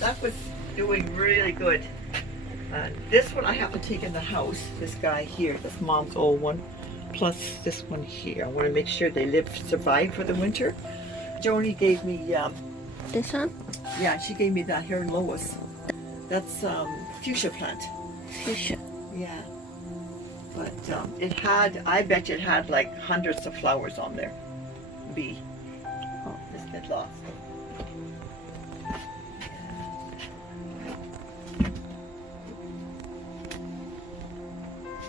that was doing really good. This one I have to take in the house. This guy here, this mom's old one, plus this one here. I want to make sure they survive for the winter. Joni gave me This one? yeah, she gave me that here in Lois. That's fuchsia plant. Fuchsia. Yeah, but it had, I bet you it had like hundreds of flowers on there. B. Oh, just get lost.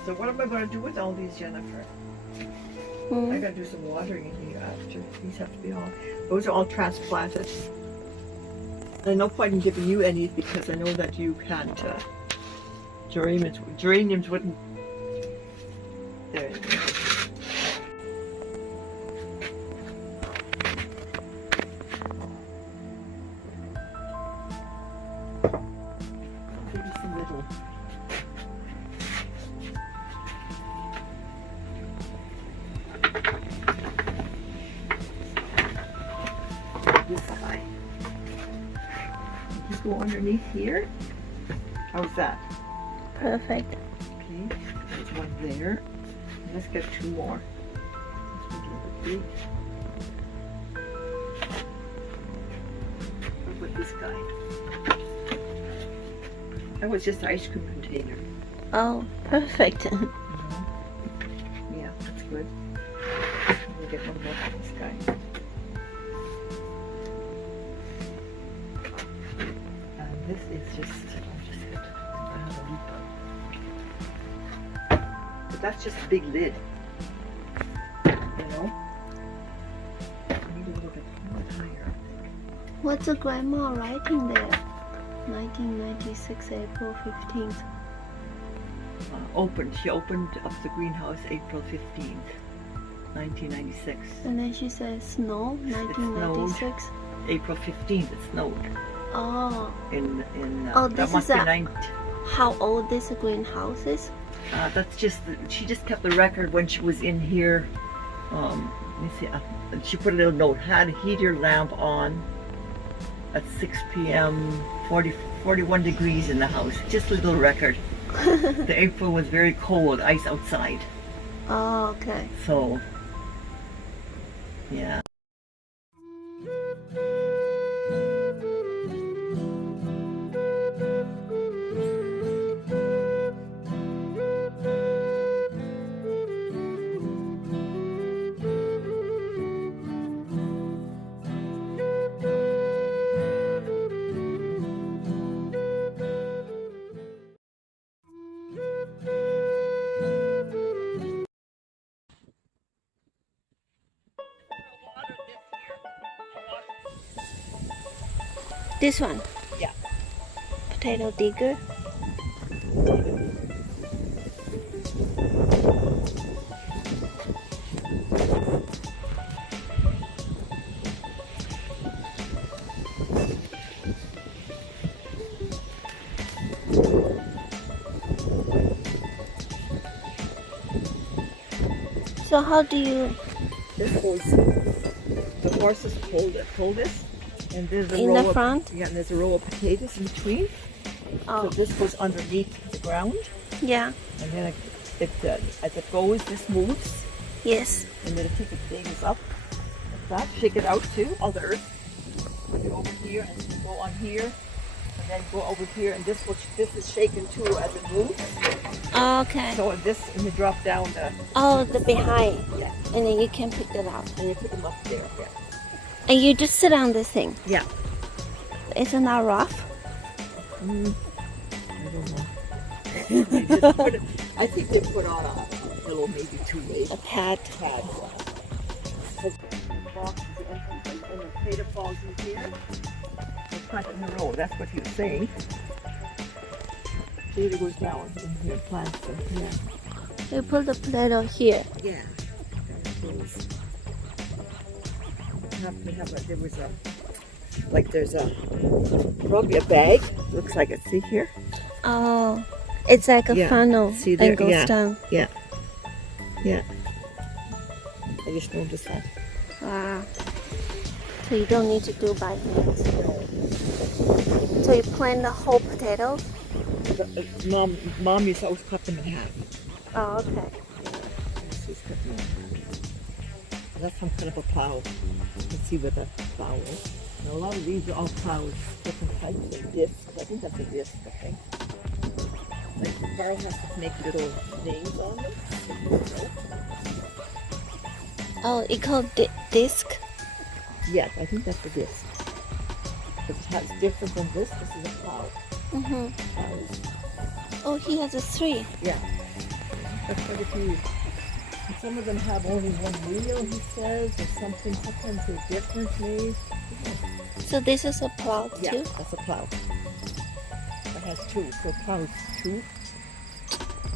So what am I going to do with all these, Jennifer? I got to do some watering in here after. These have to be all, those are all transplanted. There's no point in giving you any because I know that you can't, geraniums wouldn't, there you go. Maybe some little. This guy. You go underneath here. How's that? Perfect. Okay, there's one there. Let's get two more. This one's a little bit big. What about this guy? That was just an ice cream container. Oh, perfect. Yeah, that's good. We'll get one more for this guy. And this is just, I have a loop. But that's just a big lid. You know? Maybe a little bit more higher. What's the grandma writing there? 1996, April 15th. She opened up the greenhouse April 15th, 1996. And then she says snow, 1996. April 15th, it snowed. Oh. Oh, this must is be how old this greenhouse is? that's just, she just kept the record when she was in here. Let me see, she put a little note, had a heater lamp on at 6 p.m., 41 degrees in the house. Just a little record. The April was very cold, ice outside. Oh, okay. So, yeah. This one? Yeah. Potato digger? So how do you... This goes, the horses pull this, and there's a in row the front? and there's a row of potatoes in between. Oh. So this goes underneath the ground, Yeah. and then as it goes, this moves, Yes. and then it digs up like that. Shake it out too, all the earth. Put it over here, and then go on here, and then go over here, and this is shaken too as it moves. Okay. So this, and you drop down The behind. yeah, And then you can pick it up. and you put them up there. Yeah. And you just sit on this thing. Yeah. Isn't that rough? I don't know. They just put it, I think they put on a pillow, maybe 2 ways. A pad. Pad. The box is empty, and the potato falls in here. They plant in the row. That's what he was saying. Potato goes down in here, plants in here. You put the potato here. Yeah. There was a, like there's a, probably a bag. Looks like it. See here? Oh, it's like a Yeah. funnel See there? and goes Yeah. down. Yeah. Yeah. I just noticed that. Wow. So you don't need to do by hand. So you plant the whole potato? Mom used to always cut them in half. Oh, okay. She's cut them in half. That's some kind of a plow. You can see where the plow is. And a lot of these are all plows, different types of discs. I think that's a disc, okay? Like Carl has to make little names on them. Oh, it's called disc? Yes, I think that's a disc. It's different than this. This is a plow. Mm-hmm. Plows. Oh, he has a 3. Yeah. That's quite a few. And some of them have only one wheel, he says, or something. Sometimes they're different made. So this is a plow too? Yeah, that's a plow. It has 2. So plows 2.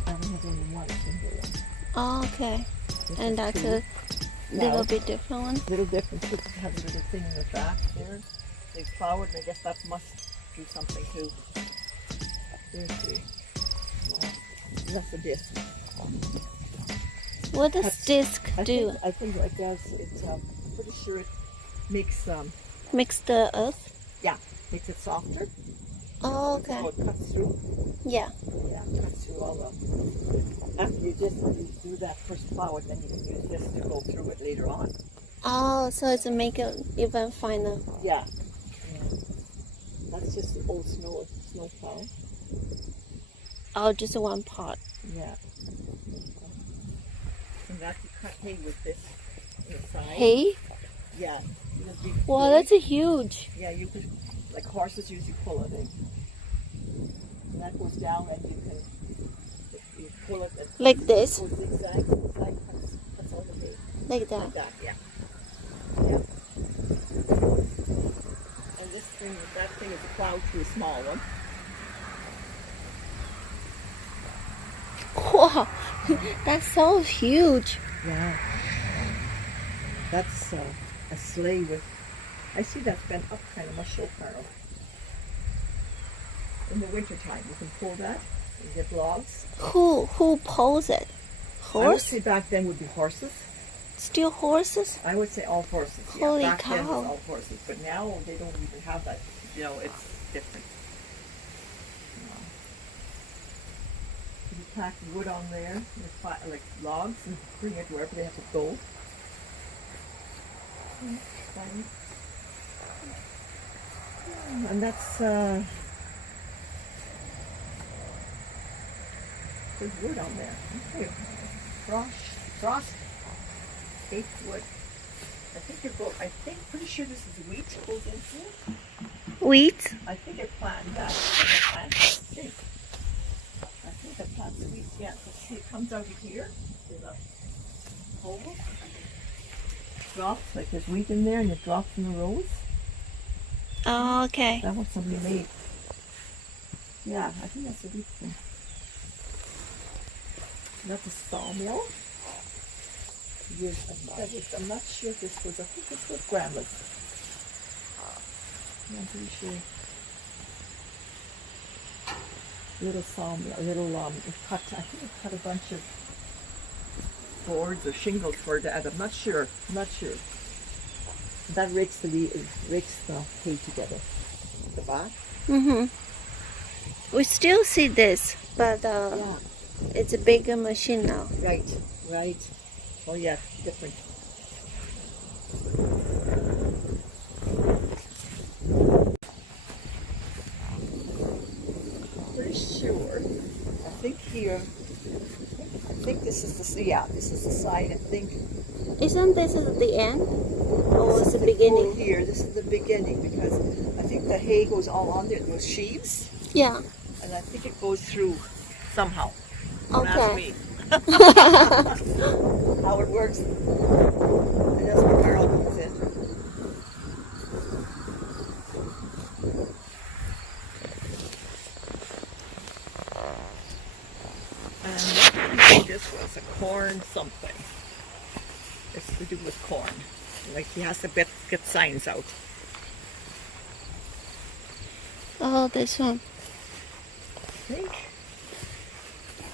And we have only one single one. Oh, okay. This And is that's 2. a little bit different one? Little different. Kids have a little thing in the back there. They plow it, and I guess that must do something too. There's 3. That's a disc. What does disc do? I think it does. It's pretty sure it makes Mix the earth? makes it softer. Oh, okay. So it cuts through. Yeah. Yeah, cuts through all the. After you do that first plow it, then you can use this to go through it later on. Oh, so it's make it even finer. Yeah. That's just the old snow plow. Oh, just one part. Yeah. And that you cut hay with this inside. Hay? Yeah. Wow, that's huge. Yeah, you could, like horses usually pull it in. And that goes down and you can, if you pull it. Like this? Goes zigzag, cuts all the hay. Like that. Like that, yeah. Yeah. And that thing is a plow to a small one. Wow, that's so huge. Yeah. That's a sleigh with, I see that's been up kind of a show Carl. In the wintertime, you can pull that and get logs. Who pulls it? I would Horse? say back then would be horses. Still horses? I would say all horses. Yeah, Holy back then it was cow. all horses. But now they don't even have that. You know, it's different. You pack wood on there, like logs, and bring it wherever they have to go. Fine. And that's there's wood on there. Okay. Frost baked wood. Pretty sure this is wheat goes into it. Wheat? I think it planted that. I think it plants wheat, yeah. See, it comes out of here. There's a hole. Drops, like there's wheat in there and it drops in the rows. Oh, okay. That's what somebody made. Yeah, I think that's a wheat thing. That's a sawmill. I'm not sure if this was, I think this was grandma's. I'm pretty sure. Little sawmill, it cut a bunch of boards or shingles for it. I'm not sure. That rakes the hay together. The back. Mm-hmm. We still see this, but Yeah. it's a bigger machine now. Right. Oh yeah, different. Pretty sure. I think this is the side. I think. Isn't this at the end? Or This it's is the beginning? Here, this is the beginning because I think the hay goes all on there. Those sheaves. Yeah. And I think it goes through somehow. Don't ask Okay. me. How it works. And that's where Carl comes in. And I think this was a corn something. It's to do with corn. Like he has to get signs out. Oh, this one. I think.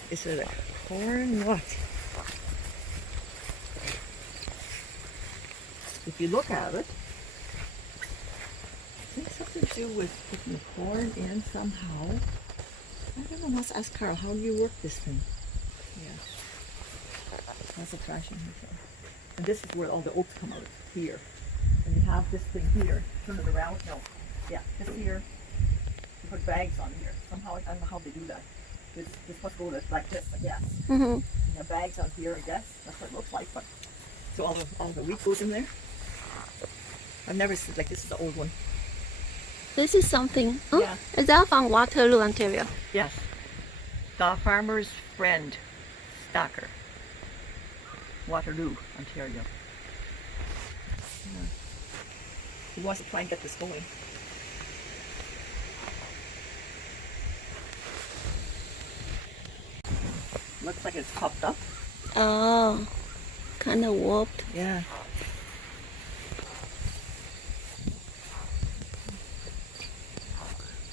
Is it a corn? What? If you look at it, do with putting the corn in somehow. I don't know. Let's ask Carl. How do you work this thing? Yeah. That's a traction here. And this is where all the oats come out. Here. And you have this thing here. Turn it around. No. Yeah. This here. You put bags on here. Somehow I don't know how they do that. This must go like this, I guess. Mm-hmm. You have bags on here, I guess. That's what it looks like. But so all the wheat goes in there. I've never seen like this is the old one. This is something. Oh, Yeah. is that from Waterloo, Ontario? Yes. The Farmer's Friend Stacker. Waterloo, Ontario. Yeah. He wants to try and get this going. Looks like it's popped up. Oh, kind of warped. Yeah.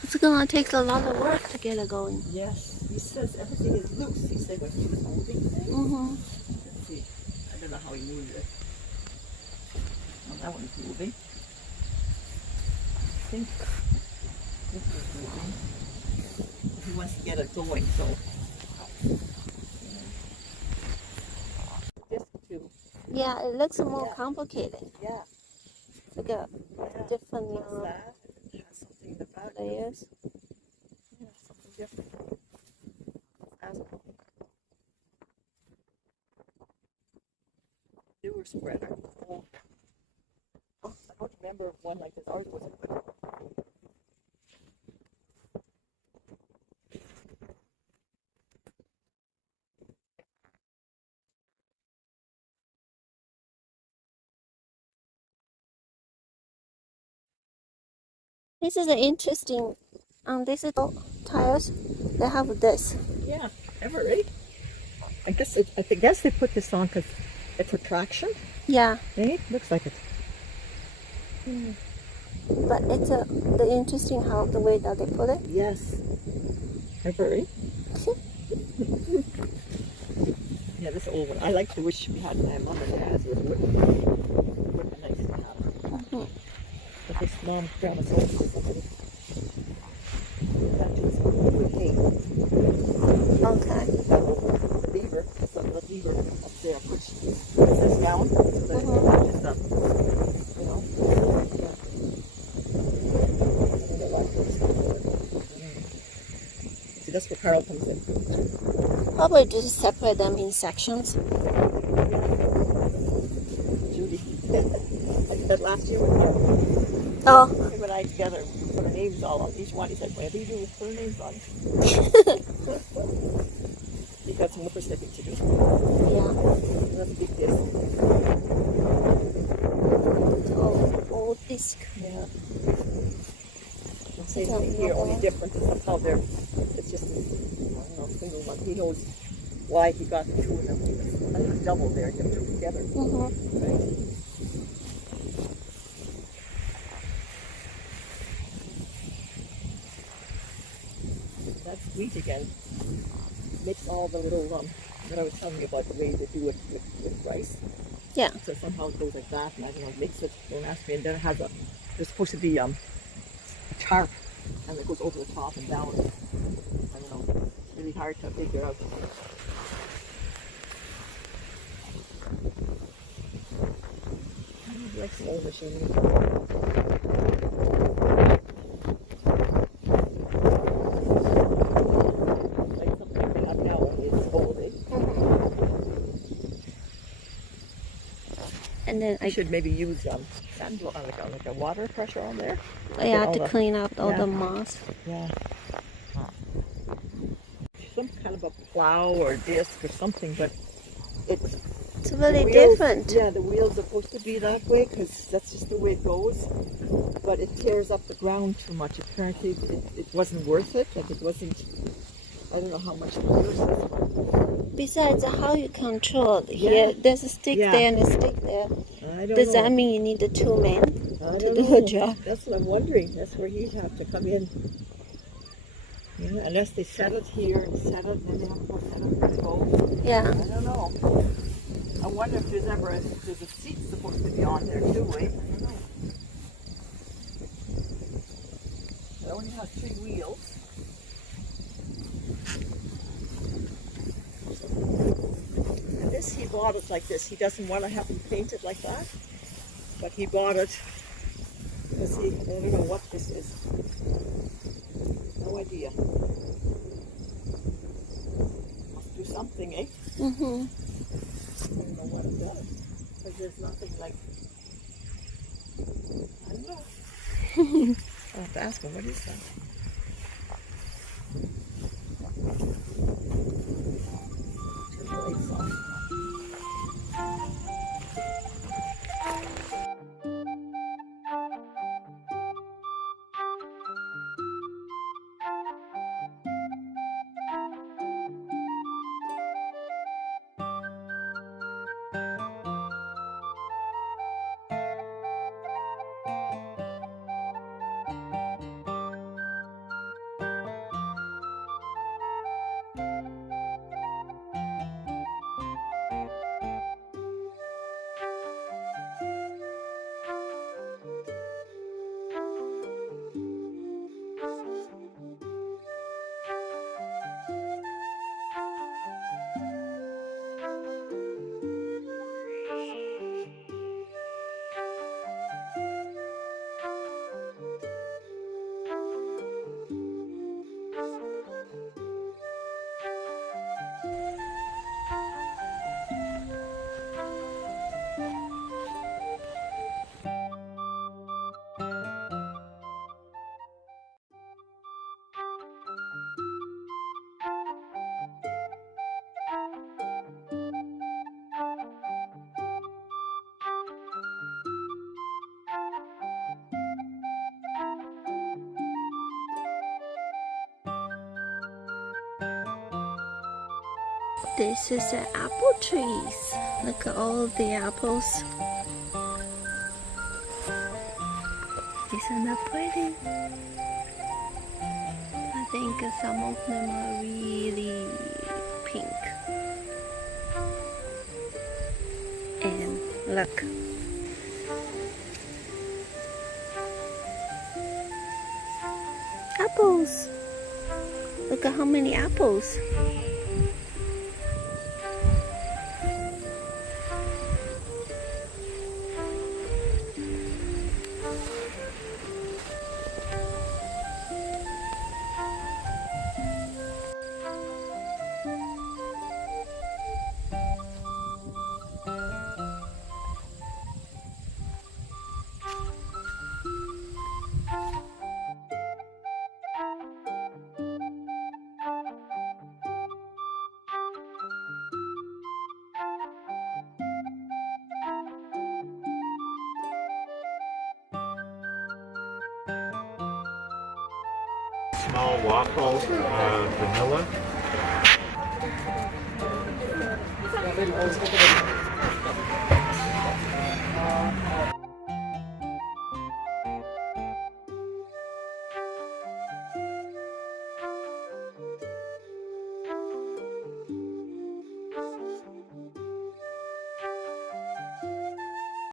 It's gonna take a lot of work to get it going. Yes. He says everything is loose. He said when he was moving things. Mm-hmm. Let's see. I don't know how he moved it. Oh, that one's moving. I think this is moving. He wants to get it going, so. This too. Yeah, it looks more Yeah. complicated. Yeah. Like a different What's that? It has something in the back. layers. Yeah, something different. Newer spreader. Oh, I don't remember one like this. Ours wasn't good. This is an interesting. This is all tires. They have this. Yeah, ever, right? I guess they put this on because it's for traction. Yeah, Eh? Looks like it. but it's the interesting how the way that they put it. Yes. Ever, right? Yeah, this old one. I like to wish we had my mom and dad's. It would be nice to have. Mhm. But this mom, grandma's old something. That was good hay. Okay. The beaver, the beaver up there, pushed this down so that it matches up. You know? See, that's where Carl comes in. Probably just separate them in sections. Judy. I did that last year with Carl. Oh, Him and I together, we put our names all on each one. He said, whatever you do, put our names on. He got some whipper snipping to do. yeah. That's a big disc. It's all disc. Yeah. Same thing here, only different is somehow they're, it's just, I don't know, single one. He knows why he got the two of them. I think it's double there, you have two together. Mm-hmm. Right. That's wheat again. Mix all the little, what I was telling you about the way they do it with rice. Yeah. So somehow it goes like that, and I don't know, mix it, don't ask me, and then it has there's supposed to be a tarp, and it goes over the top and down. I don't know, it's really hard to figure out. Like slow machinery. Like something we have now is old, eh? And then I should maybe use sand like a water pressure on there. yeah, all to the- clean out all yeah. the moss. Yeah. Some kind of a plow or disc or something, but it's It's really the wheels- different. Yeah, the wheels are supposed to be that way because that's just the way it goes. But it tears up the ground too much. Apparently, it wasn't worth it. Like it wasn't. I don't know how much it was. Besides, how you control it? Yeah. Here, there's a stick Yeah. there and a stick there. I don't Does know. that mean you need the two men I to don't do know. a job? That's what I'm wondering. That's where he'd have to come in. Yeah, unless they set it here and set it, and then they have to go set it and go. Yeah. I don't know. I wonder if there's a seat supposed to be on there too, eh? I don't know. only has 3 wheels. And this, he bought it like this. He doesn't want to have it painted like that, but he bought it because I don't know what this is. No idea. Must do something, eh? Mm-hmm. I don't know what it does. But there's nothing like, I don't know. I'll have to ask him, what is that? Turn the lights off. This is the apple trees. Look at all the apples. Isn't that pretty? I think some of them are really pink. And look. Apples! Look at how many apples. Small waffle, vanilla.